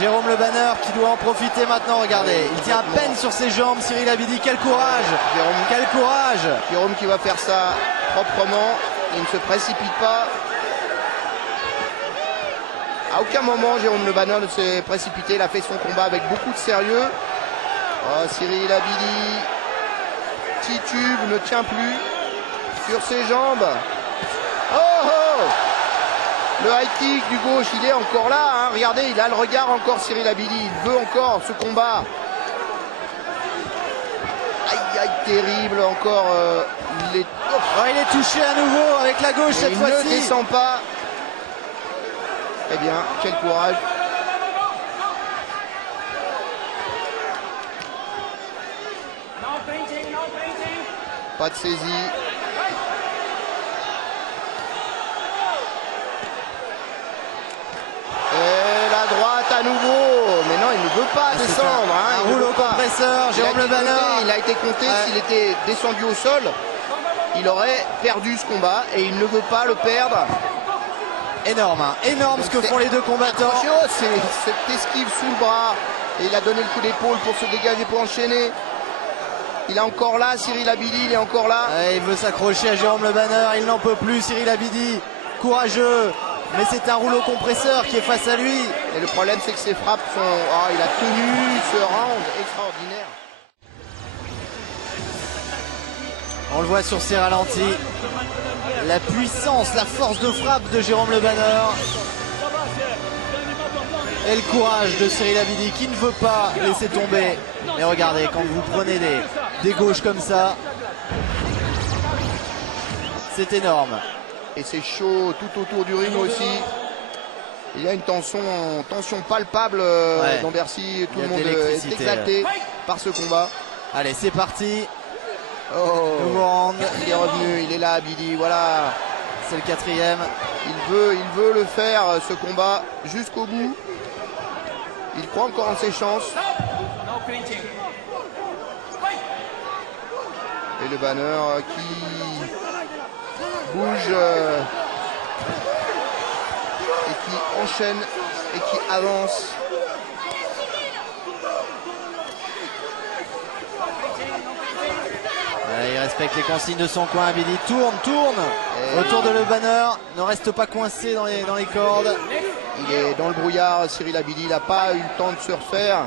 Jérôme Le Banner qui doit en profiter maintenant, regardez. Il tient à peine sur ses jambes, Cyril Abidi. Quel courage! Jérôme, quel courage! Jérôme qui va faire ça proprement. Il ne se précipite pas. À aucun moment Jérôme Le Banner ne s'est précipité. Il a fait son combat avec beaucoup de sérieux. Oh, Cyril Abidi titube, ne tient plus sur ses jambes. Oh, oh, le high kick du gauche, il est encore là, hein. Regardez, il a le regard encore, Cyril Abidi. Il veut encore ce combat. Aïe aïe, terrible encore. Il est touché à nouveau avec la gauche cette fois-ci. Il ne descend pas. Eh bien, quel courage. Pas de saisie. Et la droite à nouveau. Mais non, il ne veut pas descendre. Un rouleau compresseur, Jérôme Le Banner. Il a été compté, s'il était descendu au sol, il aurait perdu ce combat et il ne veut pas le perdre. Énorme, hein. Énorme ce que font les deux combattants. C'est cette esquive sous le bras. Et il a donné le coup d'épaule pour se dégager, pour enchaîner. Il est encore là, Cyril Abidi, il est encore là. Il veut s'accrocher à Jérôme Le Banner, il n'en peut plus, Cyril Abidi. Courageux, mais c'est un rouleau compresseur qui est face à lui. Et le problème, c'est que ses frappes sont... Oh, il a tenu ce round extraordinaire. On le voit sur ses ralentis. La puissance, la force de frappe de Jérôme Le Banner. Et le courage de Cyril Abidi qui ne veut pas laisser tomber. Mais regardez, quand vous prenez des gauches comme ça, c'est énorme. Et c'est chaud tout autour du ring aussi. Il y a une tension palpable dans Bercy. Tout le monde est exalté par ce combat. Allez, c'est parti. Oh, nouveau round. Il est revenu, il est là, Abidi, voilà. C'est le 4e. Il veut le faire, ce combat, jusqu'au bout. Il croit encore en ses chances. Et Le Banner qui bouge et qui enchaîne et qui avance. Il respecte les consignes de son coin. Abidi tourne autour de Le Banner. Ne reste pas coincé dans les cordes. Il est dans le brouillard, Cyril Abidi. Il n'a pas eu le temps de se refaire.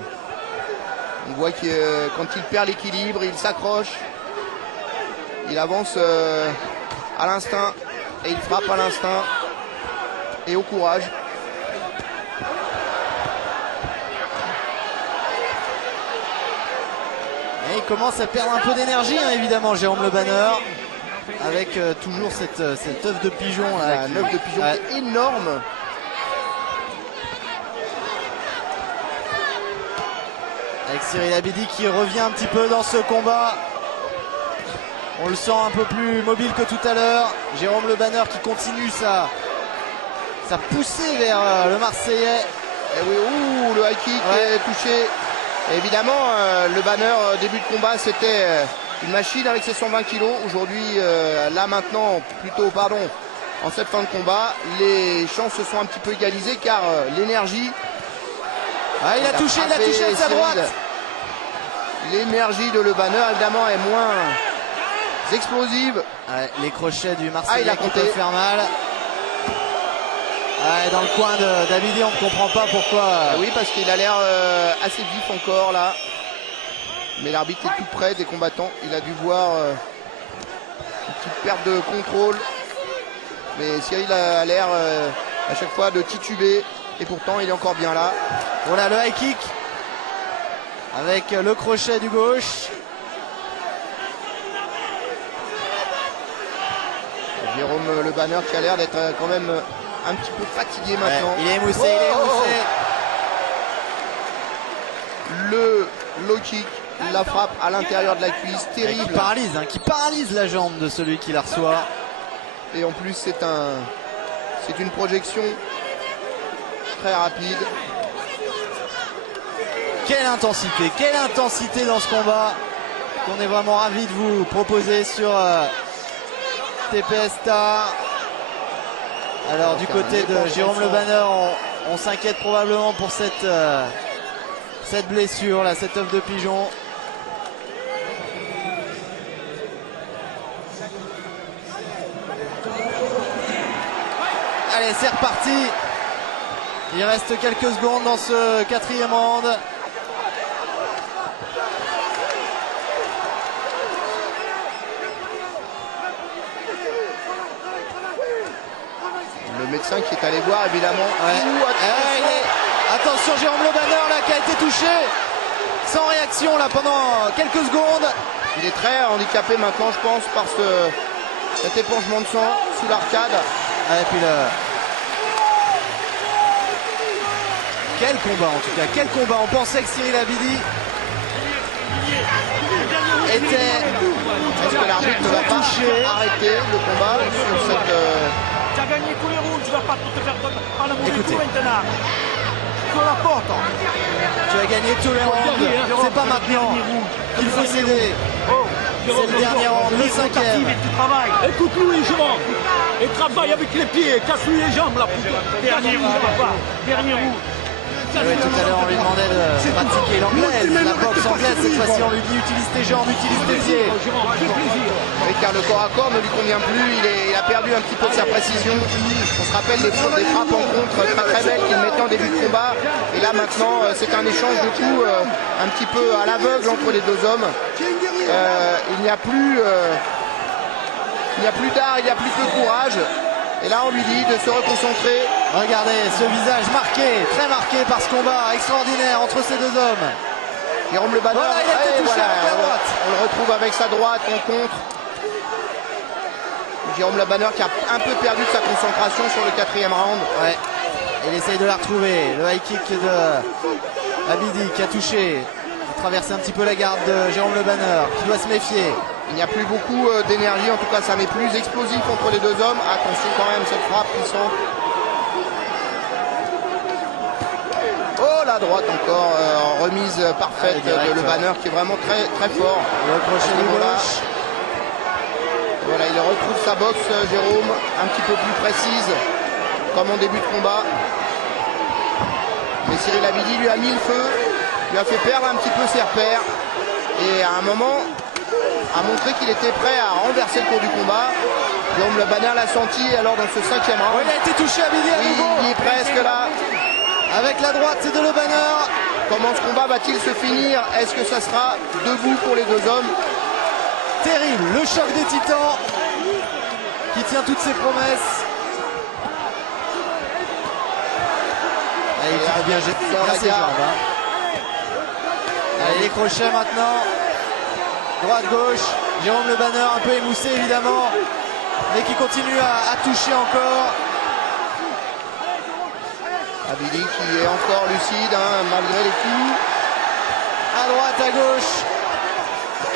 On voit que quand il perd l'équilibre, il s'accroche. Il avance à l'instinct et il frappe à l'instinct et au courage. Et il commence à perdre un peu d'énergie, hein, évidemment, Jérôme Le Banner. Avec toujours cet œuf de pigeon. Là, un œuf de pigeon qui est énorme. Avec Cyril Abidi qui revient un petit peu dans ce combat. On le sent un peu plus mobile que tout à l'heure. Jérôme Le Banner qui continue sa poussée vers le Marseillais. Et oui, le high kick est touché. Et évidemment, Le Banner, début de combat, c'était une machine avec ses 120 kilos. Aujourd'hui, là maintenant, en cette fin de combat, les chances se sont un petit peu égalisées car l'énergie... il a touché avec sa droite. L'énergie de Le Banner, évidemment, est moins explosive. Les crochets du Marseillais il a qui compté. peuvent faire mal. Dans le coin d'Abidi, on ne comprend pas pourquoi. Oui, parce qu'il a l'air assez vif encore là. Mais l'arbitre est tout près des combattants. Il a dû voir une petite perte de contrôle. Mais Cyril a l'air à chaque fois de tituber. Et pourtant, il est encore bien là. Voilà le high kick. Avec le crochet du gauche. Jérôme Le Banner qui a l'air d'être quand même un petit peu fatigué maintenant. Il est émoussé, Le low kick, la frappe à l'intérieur de la cuisse, terrible. Qui paralyse la jambe de celui qui la reçoit. Et en plus, c'est une projection très rapide. Quelle intensité dans ce combat qu'on est vraiment ravi de vous proposer sur TPS Star. Alors du côté de Jérôme Le Banner, On s'inquiète probablement pour cette blessure là, cette œuf de pigeon. Allez, c'est reparti. Il reste quelques secondes dans ce 4e round. Le médecin qui est allé voir évidemment. Attention, Jérôme Le Banner là qui a été touché. Sans réaction là pendant quelques secondes. Il est très handicapé maintenant, je pense, par cet épongement de sang sous l'arcade. Et puis quel combat en tout cas, quel combat. On pensait que Cyril Abidi était... Est-ce que l'arbitre ne va pas arrêter le combat sur cette... Tu as gagné tous les rounds, tu vas pas te faire par la Écoutez. maintenant. Sur la porte. Tu as gagné tous les rounds, c'est pas maintenant qu'il faut céder. C'est le dernier round, le 5e. Tu travailles. Écoute-lui, Jérôme. Et travaille avec les pieds, casse-lui les jambes là. Dernier round, papa. Dernier round. Oui, tout à l'heure on lui demandait de pratiquer l'anglaise, la boxe anglaise. Cette fois-ci on lui dit utilise tes jambes, utilise tes pieds. Oui, car le corps à corps ne lui convient plus, il a perdu un petit peu de sa précision. On se rappelle des frappes en contre très belles qu'il mettait en début de combat. Et là maintenant c'est un échange de coups un petit peu à l'aveugle entre les deux hommes. Il n'y a plus d'art, il n'y a plus que courage. Et là on lui dit de se reconcentrer. Regardez ce visage marqué, très marqué par ce combat extraordinaire entre ces deux hommes. Jérôme Le Banner, Voilà, il a été touché avec la droite. on le retrouve avec sa droite en contre. Jérôme Le Banner qui a un peu perdu de sa concentration sur le 4e round. Ouais. Il essaye de la retrouver. Le high kick de Abidi qui a touché. Il traverse un petit peu la garde de Jérôme Le Banner qui doit se méfier. Il n'y a plus beaucoup d'énergie, en tout cas ça n'est plus explosif entre les deux hommes. Attention quand même cette frappe puissante. Oh la droite encore, remise parfaite de Le Banner qui est vraiment très très fort. Le crochet de gauche. Voilà, il retrouve sa boxe Jérôme, un petit peu plus précise, comme en début de combat. Mais Cyril Abidi lui a mis le feu, lui a fait perdre un petit peu ses repères. Et à un moment, a montré qu'il était prêt à renverser le cours du combat. Jérôme Le Banner l'a senti alors dans ce 5e round. Il a été touché Abidi à nouveau. Il est presque là. Avec la droite, c'est de Le Banner. Comment ce combat va-t-il se finir? Est-ce que ça sera debout pour les deux hommes? Terrible, le choc des titans qui tient toutes ses promesses. Et il a bien ses jambes. Allez, les crochets maintenant. Droite-gauche. Jérôme Le Banner un peu émoussé évidemment, mais qui continue à toucher encore. Abidi qui est encore lucide malgré les coups. À droite, à gauche.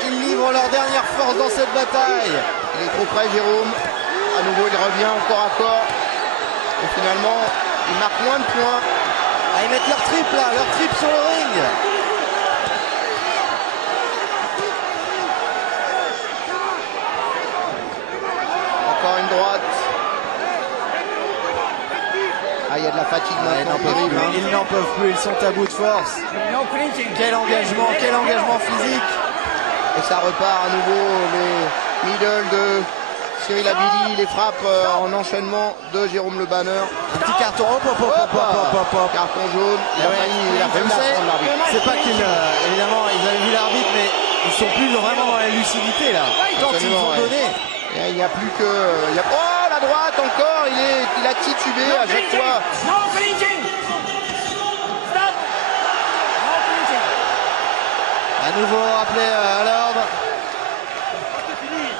Ils livrent leur dernière force dans cette bataille. Il est trop près Jérôme. À nouveau il revient encore à corps. Et finalement il marque moins de points. Ils mettent leur triple là, leur triple sur le ring. Encore une droite. Il y a de la fatigue maintenant. Ils n'en peuvent plus, ils sont à bout de force. Quel engagement physique. Et ça repart à nouveau les middle de Cyril Abidi, les frappes en enchaînement de Jérôme Le Banner. Un petit carton, Carton jaune. Il a failli la prendre, l'arbitre. C'est pas qu'ils, évidemment, ils avaient vu l'arbitre, mais ils sont plus vraiment dans la lucidité là. Quand ils ont donné. Et il n'y a plus que... Oh la droite encore, il a titubé à chaque fois. À nouveau rappelé à l'ordre.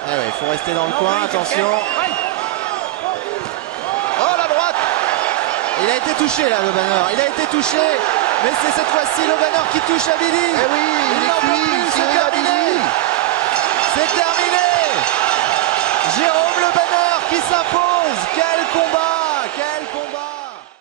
Il faut rester dans le coin, attention. Oh la droite. Il a été touché là, Le Banner. Il a été touché, mais c'est cette fois-ci Le Banner qui touche Abidi. Eh oui, il est cuit, c'est terminé. C'est terminé. Jérôme Le Banner qui s'impose. Quel combat